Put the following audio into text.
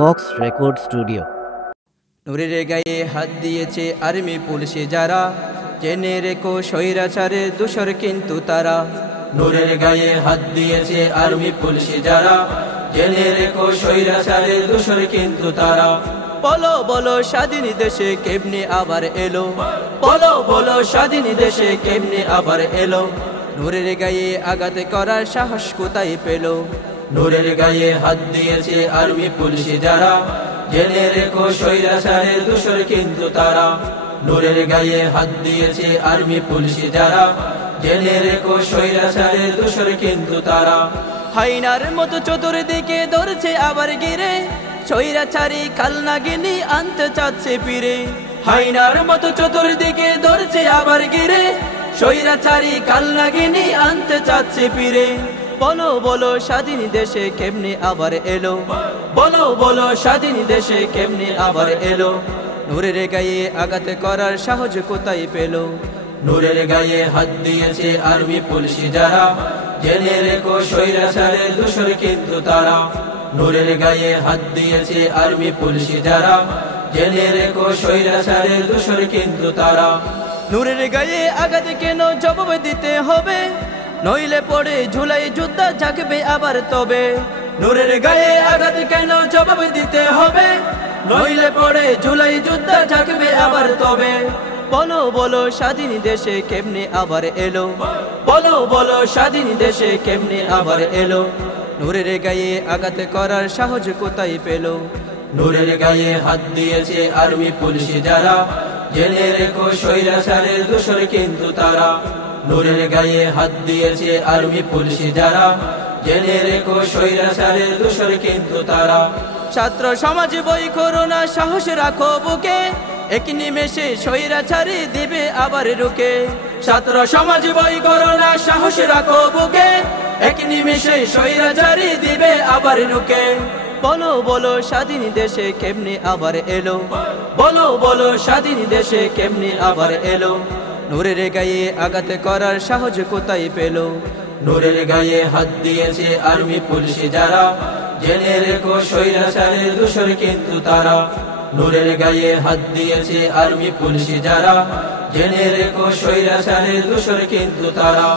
Cox record studio. নূরের গায়ে হাত দিয়েছে আর্মি পুলিশে যারা, জেনে রেখো স্বৈরাচারের দোসর কিন্তু তারা। নূরের গায়ে হাত দিয়েছে আর্মি পুলিশে যারা, জেনে রেখো স্বৈরাচারের দোসর কিন্তু তারা। বলো বলো স্বাধীন দেশে কেমনে আবার এলো, বলো বলো স্বাধীন দেশে কেমনে আবার এলো। নূরের গায়ে আঘাত করার সাহস কোথায় পেল, নূরের গায়ে হাত দিয়েছে আর্মি পুলিশে যারা, জেনে রেখো স্বৈরাচারের দোসর কিন্তু তারা। নূরের গায়ে হাত দিয়েছে আর্মি পুলিশে যারা, জেনে রেখো স্বৈরাচারের দোসর কিন্তু তারা। হাইনার মতো চতুর্দিকে ধরছে আবার গিরে, স্বৈরাচারী কালনাগিনী আনতে চাচ্ছে ফিরে। হাইনার মতো চতুর্দিকে ধরছে আবার গিরে, স্বৈরাচারী কালনাগিনী আনতে চাচ্ছে ফিরে। বলো বলো স্বাধীন দেশে কেমনে আবার এলো, বলো বলো স্বাধীন দেশে কেমনে আবার এলো। নূরের গায়ে আঘাত করার সাহস কোথায় পেল, নূরের গায়ে হাত দিয়েছে আর্মি পুলিশে যারা, জেনে রেখো স্বৈরাচারের দোসর কিন্তু তারা। নূরের গায়ে হাত দিয়েছে আর্মি পুলিশে যারা, জেনে রেখো স্বৈরাচারের দোসর কিন্তু তারা। নূরের গায়ে আঘাত কেন জবাব দিতে হবে, নইলে পড়ে ঝুলাই যোদ্ধা জাগবে আবার তবে। নূরের গায়ে আঘাত কেন জবাব দিতে হবে, নইলে পড়ে ঝুলাই যোদ্ধা জাগবে আবার তবে। বলো বলো স্বাধীন দেশে কেমনে আবার এলো, বলো বলো স্বাধীন দেশে কেমনে আবার এলো। নূরের গায়ে আঘাত করার সাহস কোথায় পেল, নূরের গায়ে হাত দিয়েছে আর্মি পুলিশে যারা, জেনে রেখো স্বৈরাচারের দোসর কিন্তু তারা। নূরের গায়ে হাত দিয়েছে আর্মি পুলিশে যারা, জেনে রেখো স্বৈরাচারের দোসর কিন্তু তারা। ছাত্র সমাজ বই করো না, সাহস রাখো বুকে, এক নিমেষে স্বৈরাচারী দিবে আবার রুকে। ছাত্র সমাজ বই করো না, সাহস রাখো বুকে, এক নিমেষে স্বৈরাচারী দিবে আবার রুকে। বলো বলো স্বাধীন দেশে কেমনে আবার এলো, বলো বলো স্বাধীন দেশে কেমনে আবার এলো। নূরের গায়ে আঘাত করার সাহস কোথায় পেল, নূরের গায়ে হাত দিয়েছে আর্মি পুলিশে যারা, জেনে রেখো স্বৈরাচারের দোসর কিন্তু তারা। নূরের গায়ে হাত দিয়েছে আর্মি পুলিশে যারা, জেনে রেখো স্বৈরাচারের দোসর কিন্তু তারা।